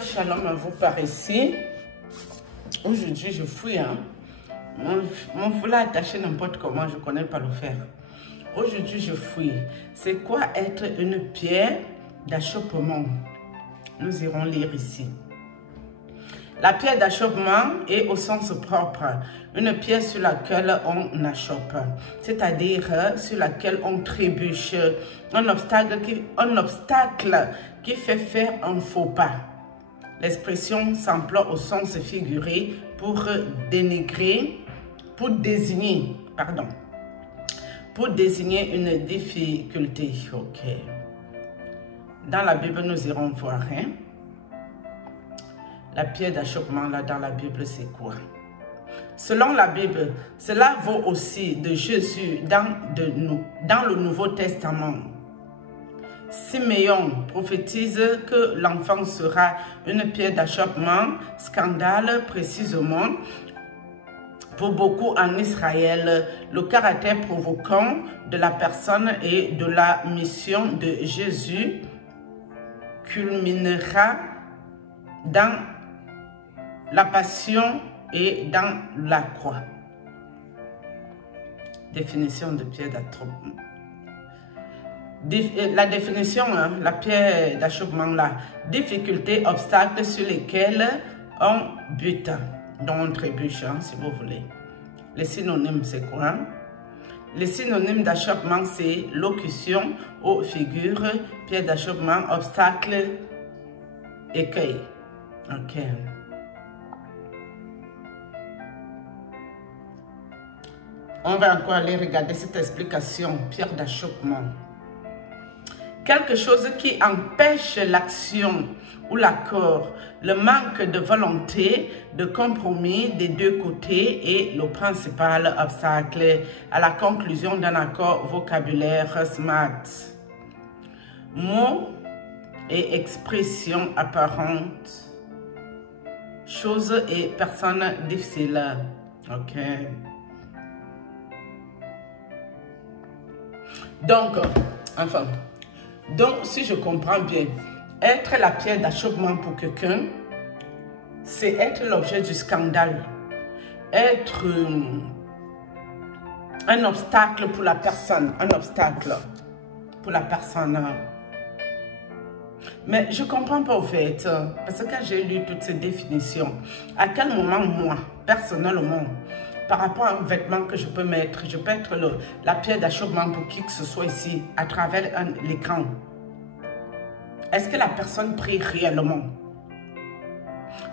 Shalom à vous par ici. Aujourd'hui, je fouille. Mon foulard attaché n'importe comment, je ne connais pas le faire. Aujourd'hui, je fouille. C'est quoi être une pierre d'achoppement? Nous irons lire ici. La pierre d'achoppement est au sens propre une pierre sur laquelle on achoppe, c'est-à-dire sur laquelle on trébuche, un obstacle qui fait faire un faux pas. L'expression s'emploie au sens figuré pour dénigrer, pour désigner une difficulté. Ok. Dans la Bible, nous irons voir. La pierre d'achoppement, là, dans la Bible, c'est quoi? Selon la Bible, cela vaut aussi de Jésus dans le Nouveau Testament. Siméon prophétise que l'enfant sera une pierre d'achoppement, scandale précisément. Pour beaucoup en Israël, le caractère provoquant de la personne et de la mission de Jésus culminera dans la passion et dans la croix. Définition de pierre d'achoppement. La définition, la pierre d'achoppement, là, difficulté, obstacles sur lesquels on bute, dont on trébuche, si vous voulez. Les synonymes, c'est quoi? Les synonymes d'achoppement, c'est locution aux figures, pierre d'achoppement, obstacle, écueil. Ok. On va encore aller regarder cette explication, pierre d'achoppement. Quelque chose qui empêche l'action ou l'accord, le manque de volonté, de compromis des deux côtés est le principal obstacle à la conclusion d'un accord vocabulaire SMART. Mots et expressions apparentes, choses et personnes difficiles. Ok. Donc, enfin, si je comprends bien, être la pierre d'achoppement pour quelqu'un, c'est être l'objet du scandale, être un obstacle pour la personne, Mais je ne comprends pas au fait, parce que quand j'ai lu toutes ces définitions, à quel moment moi, personnellement, par rapport à un vêtement que je peux mettre, je peux être la pierre d'achoppement pour qui que ce soit ici, à travers l'écran. Est-ce que la personne prie réellement?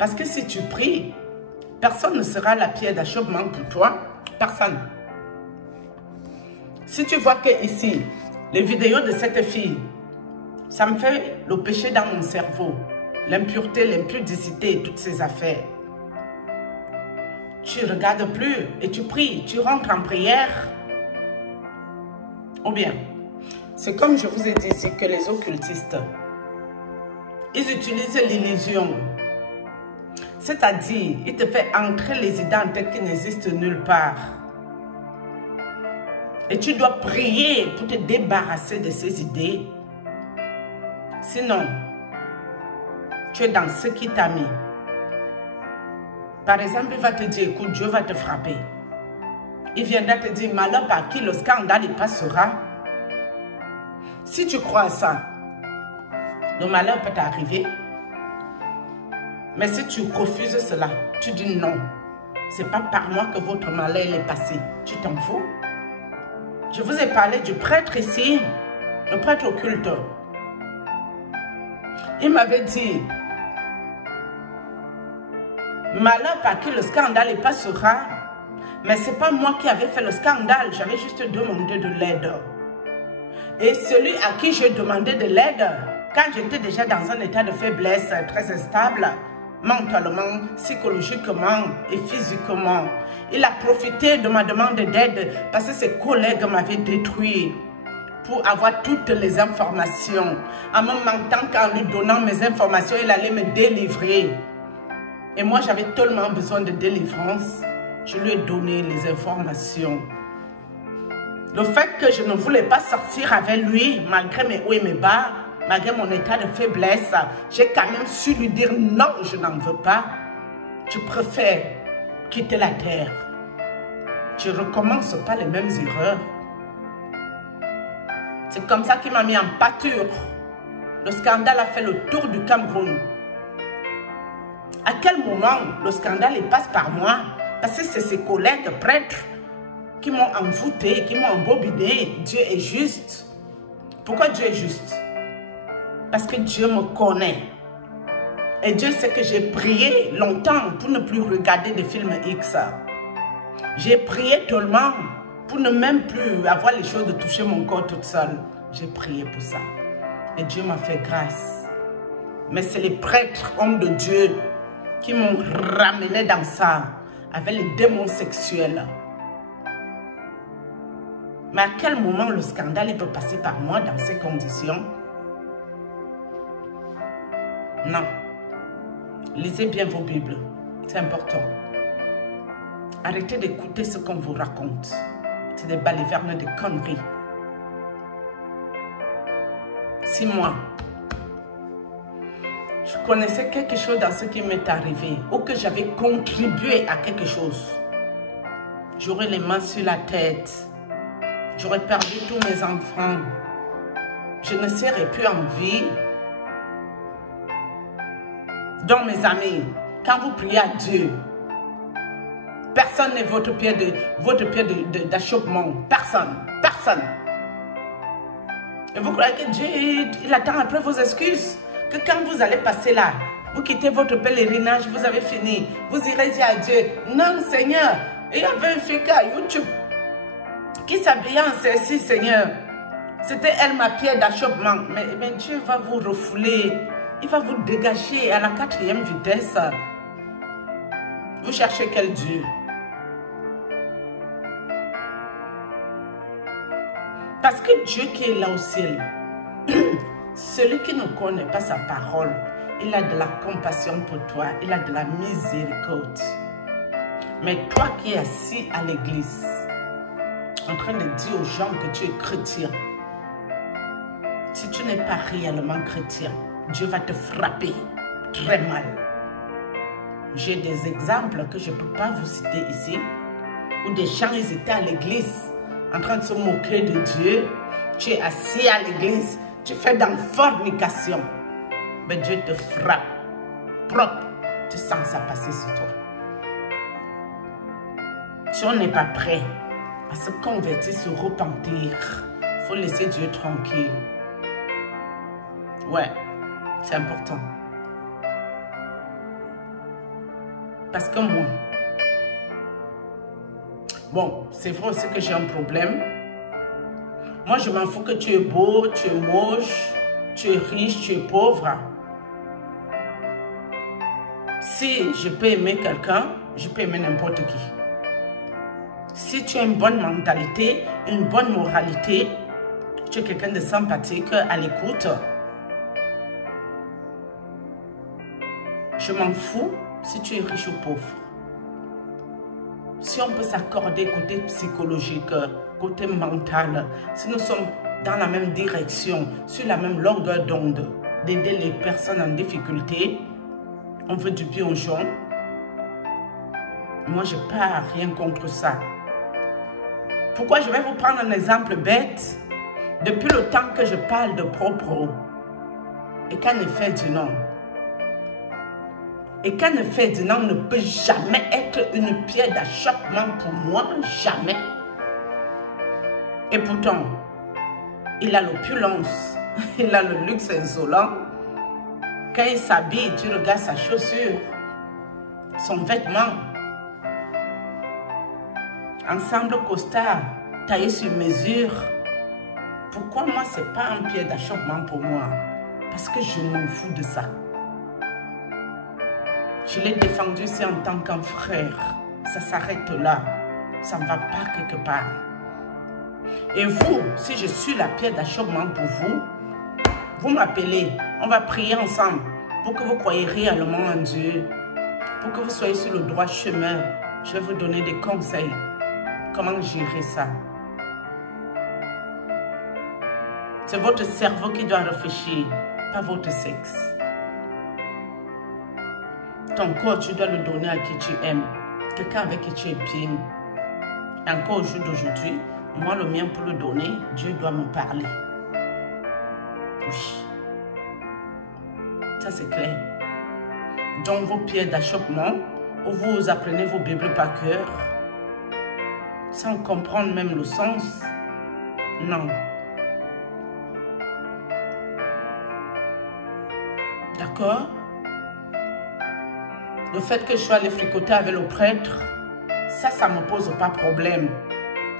Parce que si tu pries, personne ne sera la pierre d'achoppement pour toi. Personne. Si tu vois que ici, les vidéos de cette fille, ça me fait le péché dans mon cerveau, l'impureté, l'impudicité et toutes ces affaires. Tu ne regardes plus et tu pries, tu rentres en prière. Ou bien, c'est comme je vous ai dit, c'est que les occultistes, ils utilisent l'illusion. C'est-à-dire, ils te font entrer les idées en tête qui n'existent nulle part. Et tu dois prier pour te débarrasser de ces idées. Sinon, tu es dans ce qui t'a mis. Par exemple, il va te dire, écoute, Dieu va te frapper. Il viendra te dire, malheur par qui le scandale il passera. Si tu crois à ça, le malheur peut t'arriver. Mais si tu refuses cela, tu dis non. Ce n'est pas par moi que votre malheur est passé. Tu t'en fous? Je vous ai parlé du prêtre ici, le prêtre occulte. Il m'avait dit, malheur par qui le scandale il passera. Mais ce n'est pas moi qui avais fait le scandale. J'avais juste demandé de l'aide. Et celui à qui j'ai demandé de l'aide, quand j'étais déjà dans un état de faiblesse très instable, mentalement, psychologiquement et physiquement, il a profité de ma demande d'aide parce que ses collègues m'avaient détruit pour avoir toutes les informations. En me mentant qu'en lui donnant mes informations, il allait me délivrer. Et moi, j'avais tellement besoin de délivrance, je lui ai donné les informations. Le fait que je ne voulais pas sortir avec lui, malgré mes hauts et mes bas, malgré mon état de faiblesse, j'ai quand même su lui dire non, je n'en veux pas. Je préfère quitter la terre. Je ne recommence pas les mêmes erreurs. C'est comme ça qu'il m'a mis en pâture. Le scandale a fait le tour du Cameroun. À quel moment le scandale il passe par moi? Parce que c'est ses collègues prêtres qui m'ont envoûté, qui m'ont embobiné. Dieu est juste. Pourquoi Dieu est juste? Parce que Dieu me connaît. Et Dieu sait que j'ai prié longtemps pour ne plus regarder des films X. J'ai prié tellement pour ne même plus avoir les choses de toucher mon corps toute seule. J'ai prié pour ça. Et Dieu m'a fait grâce. Mais c'est les prêtres, hommes de Dieu, qui m'ont ramené dans ça, avec les démons sexuels. Mais à quel moment le scandale il peut passer par moi dans ces conditions? Non. Lisez bien vos Bibles. C'est important. Arrêtez d'écouter ce qu'on vous raconte. C'est des balivernes, des conneries. Si moi, je connaissais quelque chose dans ce qui m'est arrivé, ou que j'avais contribué à quelque chose, j'aurais les mains sur la tête. J'aurais perdu tous mes enfants. Je ne serais plus en vie. Donc mes amis, quand vous priez à Dieu, personne n'est votre pied d'achoppement. Personne. Personne. Et vous croyez que Dieu, il attend après vos excuses? Que quand vous allez passer là, vous quittez votre pèlerinage, vous avez fini. Vous irez dire à Dieu, non Seigneur, il y avait un fille à YouTube qui s'habillait en ceci, Seigneur. C'était elle ma pierre d'achoppement. Mais Dieu va vous refouler. Il va vous dégager à la 4e vitesse. Vous cherchez quel Dieu? Parce que Dieu qui est là au ciel, celui qui ne connaît pas sa parole, il a de la compassion pour toi. Il a de la miséricorde. Mais toi qui es assis à l'église, en train de dire aux gens que tu es chrétien, si tu n'es pas réellement chrétien, Dieu va te frapper très mal. J'ai des exemples que je ne peux pas vous citer ici, où des gens ils étaient à l'église en train de se moquer de Dieu. Tu es assis à l'église, tu fais dans fornication. Mais Dieu te frappe propre. Tu sens ça passer sur toi. Si on n'est pas prêt à se convertir, se repentir, il faut laisser Dieu tranquille. Ouais, c'est important. Parce que moi, bon, c'est vrai aussi que j'ai un problème. Moi, je m'en fous que tu es beau, tu es moche, tu es riche, tu es pauvre. Si je peux aimer quelqu'un, je peux aimer n'importe qui. Si tu as une bonne mentalité, une bonne moralité, tu es quelqu'un de sympathique, à l'écoute, je m'en fous si tu es riche ou pauvre. Si on peut s'accorder côté psychologique, côté mental, si nous sommes dans la même direction, sur la même longueur d'onde, d'aider les personnes en difficulté, on veut du bien aux gens, moi je n'ai pas rien contre ça. Pourquoi? Je vais vous prendre un exemple bête. Depuis le temps que je parle de propre, et qu'en effet du nom, et qu'en effet du nom ne peut jamais être une pierre d'achoppement pour moi, jamais. Et pourtant, il a l'opulence, il a le luxe insolent. Quand il s'habille, tu regardes sa chaussure, son vêtement, ensemble costard, taillé sur mesure. Pourquoi moi, ce n'est pas un pierre d'achoppement pour moi? Parce que je m'en fous de ça. Je l'ai défendu ici en tant qu'un frère. Ça s'arrête là. Ça ne va pas quelque part. Et vous, si je suis la pierre d'achoppement pour vous, vous m'appelez. On va prier ensemble pour que vous croyez réellement en Dieu. Pour que vous soyez sur le droit chemin. Je vais vous donner des conseils. Comment gérer ça? C'est votre cerveau qui doit réfléchir, pas votre sexe. Ton corps, tu dois le donner à qui tu aimes. Quelqu'un avec qui tu es bien. Encore au jour d'aujourd'hui, moi, le mien pour le donner, Dieu doit me parler. Oui. Ça, c'est clair. Donc, vos pierres d'achoppement, où vous apprenez vos Bibles par cœur, sans comprendre même le sens, non. D'accord? Le fait que je sois allé fricoter avec le prêtre, ça ne me pose pas problème.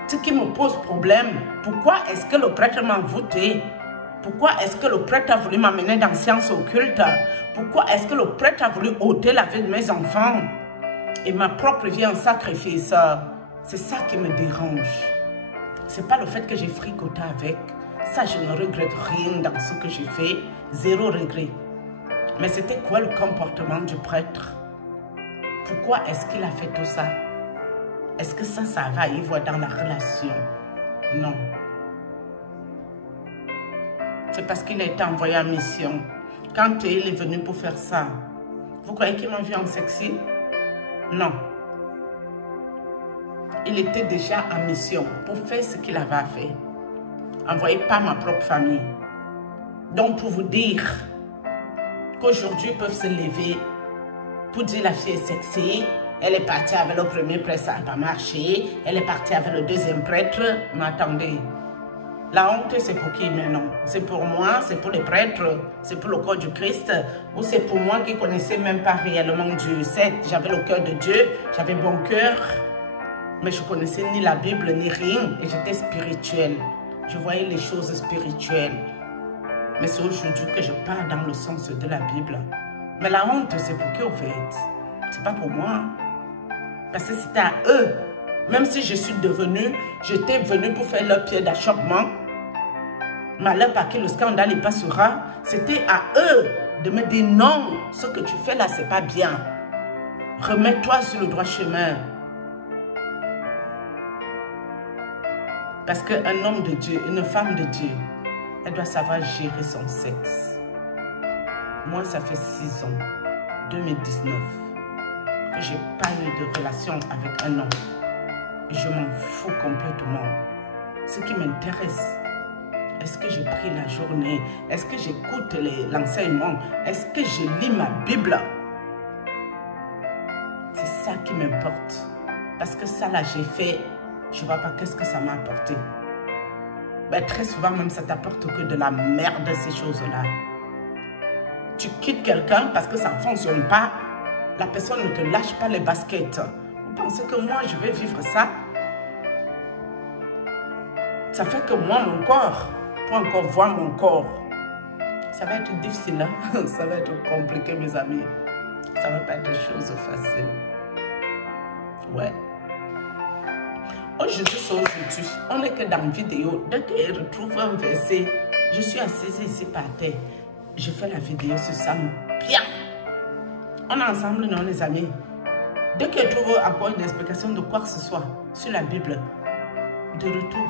Ce qui me pose problème, pourquoi est-ce que le prêtre m'a voté? Pourquoi est-ce que le prêtre a voulu m'amener dans sciences occultes? Pourquoi est-ce que le prêtre a voulu ôter la vie de mes enfants? Et ma propre vie en sacrifice, c'est ça qui me dérange. Ce n'est pas le fait que j'ai fricoté avec. Ça, je ne regrette rien dans ce que j'ai fait. Zéro regret. Mais c'était quoi le comportement du prêtre? Pourquoi est-ce qu'il a fait tout ça? Est-ce que ça va y voir dans la relation? Non. C'est parce qu'il a été envoyé en mission. Quand il est venu pour faire ça, vous croyez qu'il m'a vu en sexy? Non. Il était déjà en mission pour faire ce qu'il avait à faire. Envoyé par ma propre famille. Donc pour vous dire qu'aujourd'hui ils peuvent se lever pour dire la fille est sexy, elle est partie avec le premier prêtre, ça n'a pas marché, elle est partie avec le deuxième prêtre, mais attendez, la honte c'est pour qui maintenant? C'est pour moi, c'est pour les prêtres, c'est pour le corps du Christ, ou c'est pour moi qui ne connaissais même pas réellement Dieu? Certes, j'avais le cœur de Dieu, j'avais bon cœur, mais je ne connaissais ni la Bible ni rien, et j'étais spirituelle. Je voyais les choses spirituelles. Mais c'est aujourd'hui que je parle dans le sens de la Bible. Mais la honte, c'est pour qui au fait? C'est pas pour moi. Parce que c'était à eux. Même si je suis devenue, j'étais venue pour faire leur pied d'achoppement. Malheur par qui le scandale y passera. C'était à eux de me dire non, ce que tu fais là, c'est pas bien. Remets-toi sur le droit chemin. Parce qu'un homme de Dieu, une femme de Dieu, elle doit savoir gérer son sexe. Moi, ça fait 6 ans, 2019, que je n'ai pas eu de relation avec un homme. Et je m'en fous complètement. Ce qui m'intéresse, est-ce que je prie la journée? Est-ce que j'écoute l'enseignement? Est-ce que je lis ma Bible? C'est ça qui m'importe. Parce que ça, là, j'ai fait, je ne vois pas qu'est-ce que ça m'a apporté. Ben, très souvent, même, ça t'apporte que de la merde, ces choses-là. Tu quittes quelqu'un parce que ça ne fonctionne pas. La personne ne te lâche pas les baskets. Vous pensez que moi, je vais vivre ça? Ça fait que moi, mon corps, pour encore voir mon corps, ça va être difficile, hein? Ça va être compliqué, mes amis. Ça ne va pas être des choses faciles. Ouais. Aujourd'hui, c'est aujourd'hui. On n'est que dans la vidéo. Dès que je retrouve un verset, je suis assise ici par terre. Je fais la vidéo sur ça. Bien. On est ensemble, non, les amis? Dès que je trouve encore une explication de quoi que ce soit sur la Bible, de retour.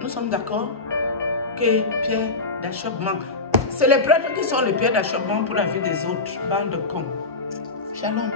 Nous sommes d'accord que pierre d'achoppement, c'est les prêtres qui sont les pierres d'achoppement pour la vie des autres. Bande de cons. Shalom.